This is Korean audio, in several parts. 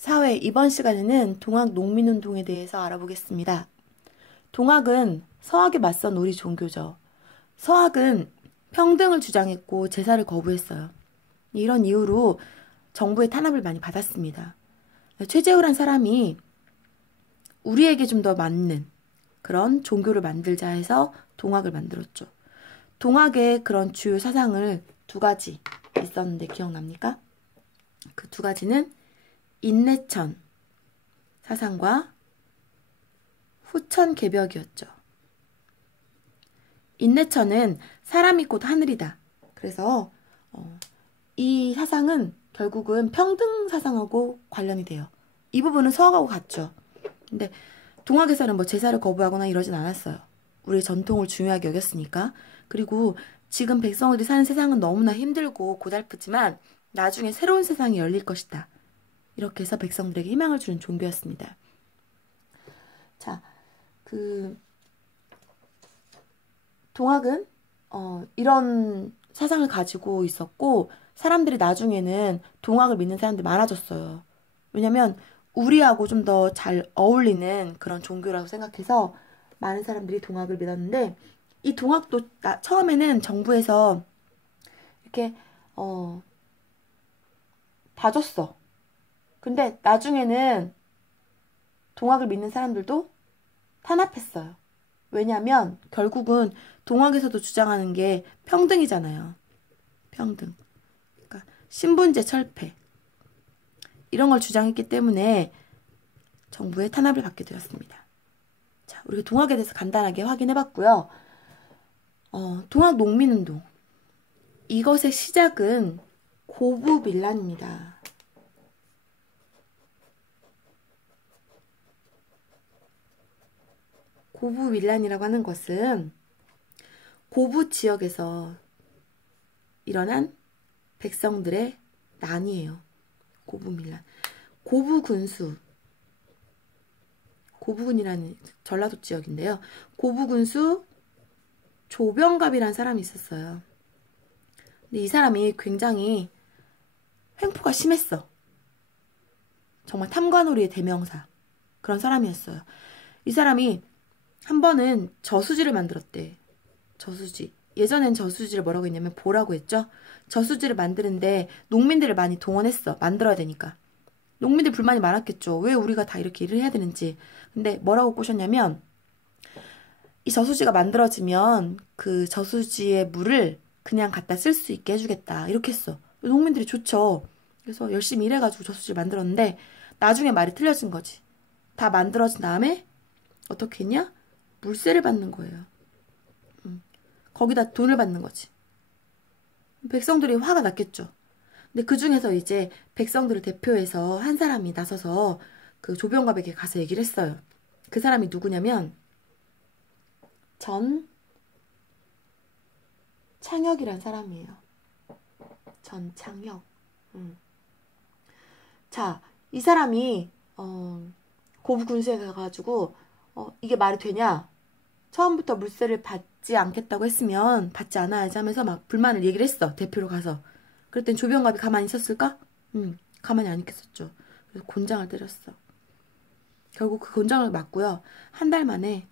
사회 이번 시간에는 동학 농민운동에 대해서 알아보겠습니다. 동학은 서학에 맞선 우리 종교죠. 서학은 평등을 주장했고 제사를 거부했어요. 이런 이유로 정부의 탄압을 많이 받았습니다. 최재우란 사람이 우리에게 좀 더 맞는 그런 종교를 만들자 해서 동학을 만들었죠. 동학의 그런 주요 사상을 두 가지 있었는데 기억납니까? 그 두 가지는 인내천 사상과 후천개벽이었죠. 인내천은 사람이 곧 하늘이다. 그래서 이 사상은 결국은 평등 사상하고 관련이 돼요. 이 부분은 서학하고 같죠. 근데 동학에서는 뭐 제사를 거부하거나 이러진 않았어요. 우리의 전통을 중요하게 여겼으니까. 그리고 지금 백성들이 사는 세상은 너무나 힘들고 고달프지만 나중에 새로운 세상이 열릴 것이다. 이렇게 해서 백성들에게 희망을 주는 종교였습니다. 자, 동학은 이런 사상을 가지고 있었고 사람들이 나중에는 동학을 믿는 사람들이 많아졌어요. 왜냐면 우리하고 좀 더 잘 어울리는 그런 종교라고 생각해서 많은 사람들이 동학을 믿었는데 이 동학도 처음에는 정부에서 이렇게 봐줬어. 근데 나중에는 동학을 믿는 사람들도 탄압했어요. 왜냐면 결국은 동학에서도 주장하는 게 평등이잖아요. 평등. 그러니까 신분제 철폐. 이런 걸 주장했기 때문에 정부의 탄압을 받게 되었습니다. 자, 우리가 동학에 대해서 간단하게 확인해봤고요. 동학 농민운동. 이것의 시작은 고부밀란입니다. 고부밀란이라고 하는 것은 고부 지역에서 일어난 백성들의 난이에요. 고부밀란. 고부군수. 고부군이라는 전라도 지역인데요. 고부군수 조병갑이라는 사람이 있었어요. 근데 이 사람이 굉장히 횡포가 심했어. 정말 탐관오리의 대명사. 그런 사람이었어요. 이 사람이 한 번은 저수지를 만들었대. 저수지. 예전엔 저수지를 뭐라고 했냐면 보라고 했죠. 저수지를 만드는데 농민들을 많이 동원했어. 만들어야 되니까. 농민들 불만이 많았겠죠. 왜 우리가 다 이렇게 일을 해야 되는지. 근데 뭐라고 꼬셨냐면 이 저수지가 만들어지면 그 저수지의 물을 그냥 갖다 쓸 수 있게 해주겠다. 이렇게 했어. 농민들이 좋죠. 그래서 열심히 일해가지고 저수지를 만들었는데 나중에 말이 틀려진 거지. 다 만들어진 다음에 어떻게 했냐? 물세를 받는 거예요. 거기다 돈을 받는 거지. 백성들이 화가 났겠죠. 근데 그 중에서 이제 백성들을 대표해서 한 사람이 나서서 그 조병갑에게 가서 얘기를 했어요. 그 사람이 누구냐면 전창혁이란 사람이에요. 전창혁. 자, 이 사람이 고부군수에 가가지고 이게 말이 되냐? 처음부터 물세를 받지 않겠다고 했으면 받지 않아야지 하면서 막 불만을 얘기를 했어. 대표로 가서. 그랬더니 조병갑이 가만히 있었을까? 가만히 안 있겠었죠. 그래서 곤장을 때렸어. 결국 그 곤장을 맞고요. 한 달 만에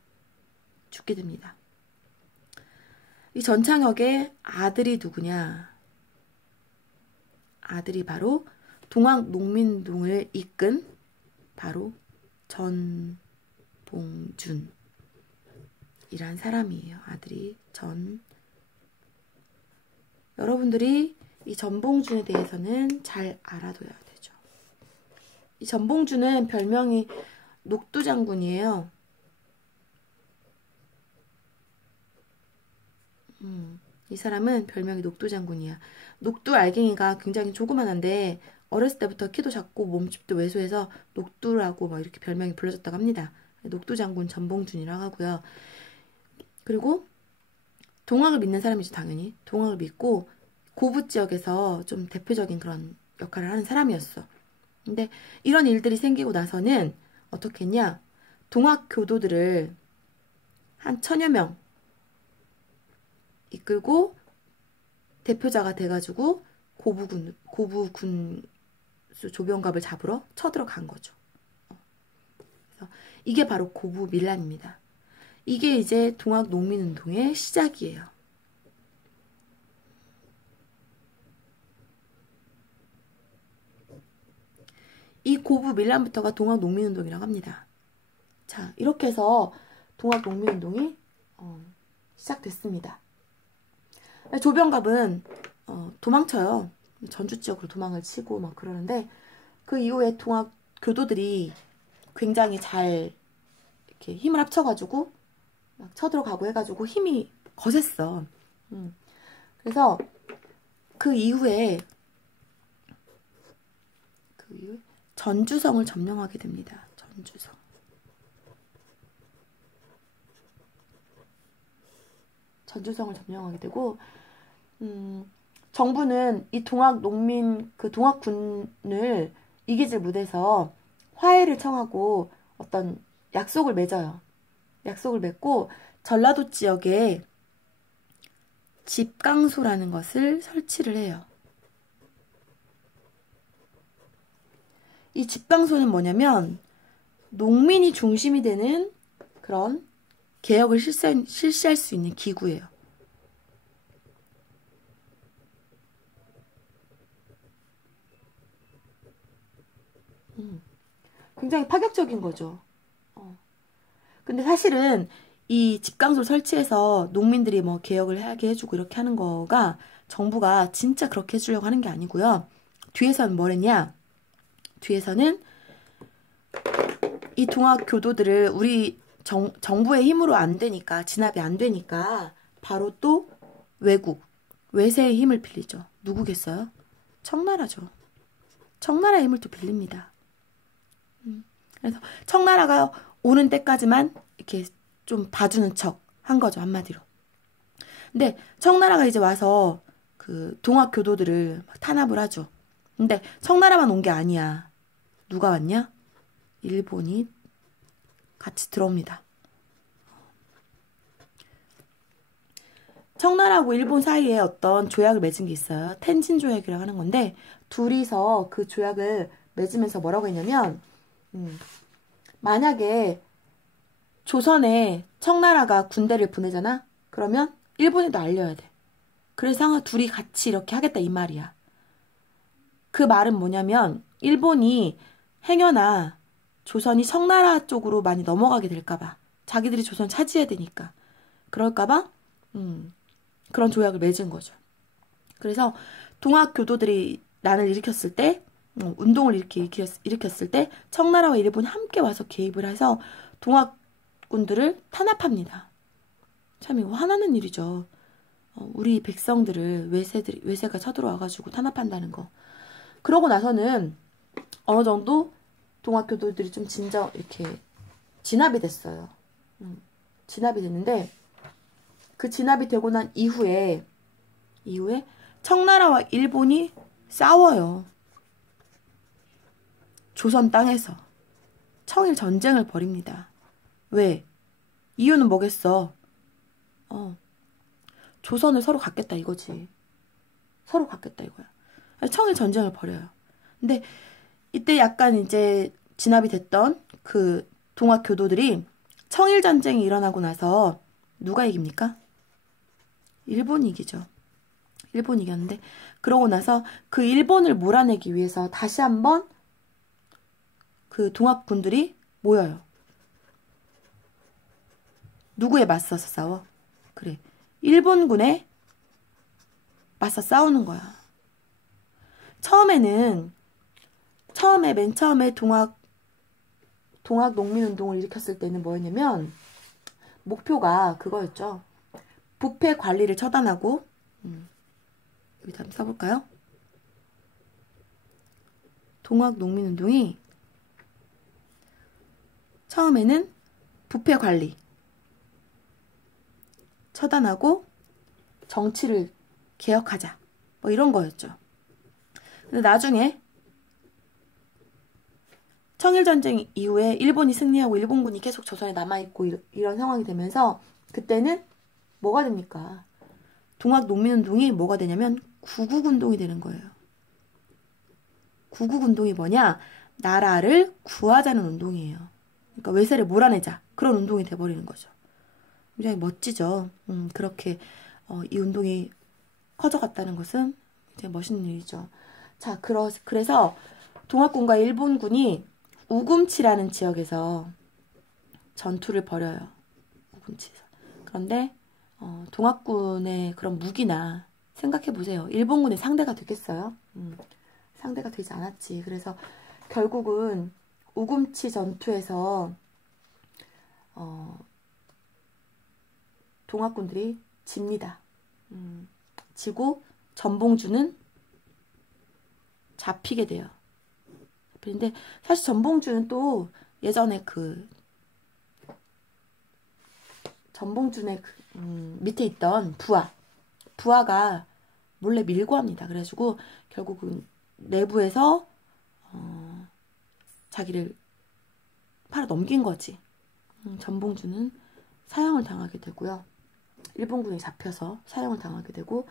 죽게 됩니다. 이 전창혁의 아들이 누구냐? 아들이 바로 동학 농민운동을 이끈 바로 전봉준이란 사람이에요. 아들이 여러분들이 이 전봉준에 대해서는 잘 알아둬야 되죠. 이 전봉준은 별명이 녹두장군이에요. 이 사람은 별명이 녹두장군이야. 녹두 알갱이가 굉장히 조그만한데 어렸을 때부터 키도 작고 몸집도 왜소해서 녹두라고 막 이렇게 별명이 불려졌다고 합니다. 녹두장군 전봉준이라고 하고요. 그리고 동학을 믿는 사람이죠, 당연히. 동학을 믿고 고부 지역에서 좀 대표적인 그런 역할을 하는 사람이었어. 근데 이런 일들이 생기고 나서는 어떻게 했냐? 동학 교도들을 한 1000여 명 이끌고 대표자가 돼가지고 고부군수를 조병갑을 잡으러 쳐들어간 거죠. 그래서 이게 바로 고부 밀란입니다. 이게 이제 동학 농민운동의 시작이에요. 이 고부 밀란부터가 동학 농민운동이라고 합니다. 자, 이렇게 해서 동학 농민운동이 시작됐습니다. 조병갑은 도망쳐요. 전주 지역으로 도망을 치고 막 그러는데, 그 이후에 동학 교도들이 굉장히 잘 이렇게 힘을 합쳐가지고 막 쳐들어가고 해가지고 힘이 거셌어. 그래서 그 이후에 전주성을 점령하게 됩니다. 전주성을 점령하게 되고, 정부는 이 동학 농민, 그 동학군을 이기질 못해서 화해를 청하고 어떤 약속을 맺어요. 약속을 맺고 전라도 지역에 집강소라는 것을 설치를 해요. 이 집강소는 뭐냐면 농민이 중심이 되는 그런 개혁을 실시할 수 있는 기구예요. 굉장히 파격적인 거죠. 근데 사실은 이 집강소를 설치해서 농민들이 뭐 개혁을 하게 해주고 이렇게 하는 거가 정부가 진짜 그렇게 해주려고 하는 게 아니고요. 뒤에서는 뭘 했냐? 뒤에서는 이 동학 교도들을 우리 정부의 힘으로 안 되니까, 진압이 안 되니까 바로 또 외세의 힘을 빌리죠. 누구겠어요? 청나라죠. 청나라의 힘을 또 빌립니다. 그래서 청나라가 오는 때까지만 이렇게 좀 봐주는 척 한 거죠, 한마디로. 근데 청나라가 이제 와서 그 동학 교도들을 막 탄압을 하죠. 근데 청나라만 온 게 아니야. 누가 왔냐? 일본이 같이 들어옵니다. 청나라하고 일본 사이에 어떤 조약을 맺은 게 있어요. 텐진 조약이라고 하는 건데, 둘이서 그 조약을 맺으면서 뭐라고 했냐면, 만약에 조선에 청나라가 군대를 보내잖아? 그러면 일본에도 알려야 돼. 그래서 둘이 같이 이렇게 하겠다 이 말이야. 그 말은 뭐냐면 일본이 행여나 조선이 청나라 쪽으로 많이 넘어가게 될까봐, 자기들이 조선 차지해야 되니까 그럴까봐 그런 조약을 맺은 거죠. 그래서 동학 교도들이 난을 일으켰을 때, 운동을 이렇게 일으켰을 때 청나라와 일본이 함께 와서 개입을 해서 동학군들을 탄압합니다. 참 이거 화나는 일이죠. 우리 백성들을 외세가 쳐들어와가지고 탄압한다는 거. 그러고 나서는 어느 정도 동학교도들이 좀 이렇게 진압이 됐어요. 진압이 됐는데, 그 진압이 되고 난 이후에 청나라와 일본이 싸워요. 조선 땅에서 청일 전쟁을 벌입니다. 왜? 이유는 뭐겠어? 조선을 서로 갖겠다 이거지. 서로 갖겠다 이거야. 청일 전쟁을 벌여요. 근데 이때 약간 이제 진압이 됐던 그 동학 교도들이 청일 전쟁이 일어나고 나서 누가 이깁니까? 일본이 이기죠. 일본이 이겼는데, 그러고 나서 그 일본을 몰아내기 위해서 다시 한번 그 동학군들이 모여요. 누구에 맞서서 싸워? 그래, 일본군에 맞서 싸우는 거야. 맨 처음에 동학 농민운동을 일으켰을 때는 뭐였냐면, 목표가 그거였죠. 부패 관리를 처단하고, 여기다 한번 써볼까요? 동학 농민운동이 처음에는 부패 관리 처단하고 정치를 개혁하자, 뭐 이런 거였죠. 근데 나중에 청일전쟁 이후에 일본이 승리하고 일본군이 계속 조선에 남아있고 이런 상황이 되면서, 그때는 뭐가 됩니까? 동학 농민운동이 뭐가 되냐면 구국운동이 되는 거예요. 구국운동이 뭐냐? 나라를 구하자는 운동이에요. 그러니까 외세를 몰아내자. 그런 운동이 돼버리는 거죠. 굉장히 멋지죠. 그렇게 이 운동이 커져갔다는 것은 굉장히 멋있는 일이죠. 자, 그래서 동학군과 일본군이 우금치라는 지역에서 전투를 벌여요. 우금치에서. 그런데 동학군의 그런 무기나 생각해보세요. 일본군의 상대가 되겠어요? 상대가 되지 않았지. 그래서 결국은 우금치 전투에서 동학군들이 집니다. 지고 전봉주는 잡히게 돼요. 근데 사실 전봉주는 또 예전에 전봉준의 밑에 있던 부하가 몰래 밀고 합니다. 그래가지고 결국은 내부에서 자기를 팔아 넘긴 거지. 전봉준은 사형을 당하게 되고요. 일본군이 잡혀서 사형을 당하게 되고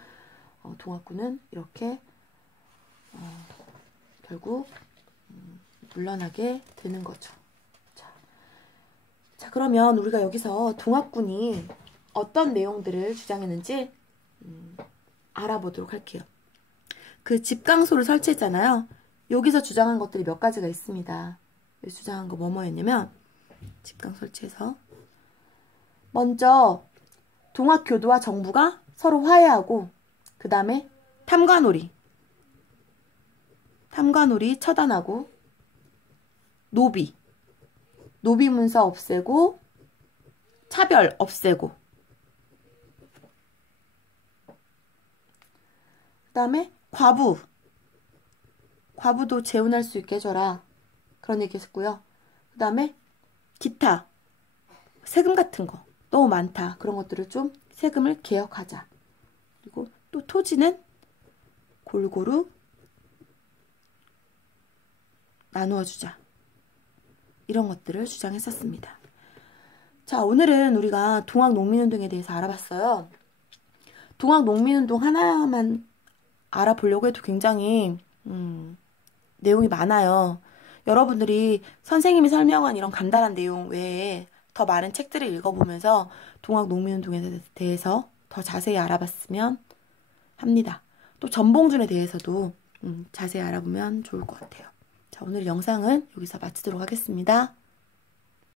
동학군은 이렇게 결국 물러나게 되는 거죠. 자, 그러면 우리가 여기서 동학군이 어떤 내용들을 주장했는지 알아보도록 할게요. 그 집강소를 설치했잖아요. 여기서 주장한 것들이 몇 가지가 있습니다. 여기 주장한 거 뭐였냐면 집강 설치해서 먼저 동학교도와 정부가 서로 화해하고 그 다음에 탐관오리 처단하고 노비 문서 없애고 차별 없애고 그 다음에 과부도 재혼할 수 있게 해줘라. 그런 얘기 했고요. 그 다음에 기타 세금 같은 거 너무 많다. 그런 것들을 좀 세금을 개혁하자. 그리고 또 토지는 골고루 나누어 주자. 이런 것들을 주장했었습니다. 자, 오늘은 우리가 동학농민운동에 대해서 알아봤어요. 동학농민운동 하나만 알아보려고 해도 굉장히 내용이 많아요. 여러분들이 선생님이 설명한 이런 간단한 내용 외에 더 많은 책들을 읽어보면서 동학농민운동에 대해서 더 자세히 알아봤으면 합니다. 또 전봉준에 대해서도 자세히 알아보면 좋을 것 같아요. 자, 오늘 영상은 여기서 마치도록 하겠습니다.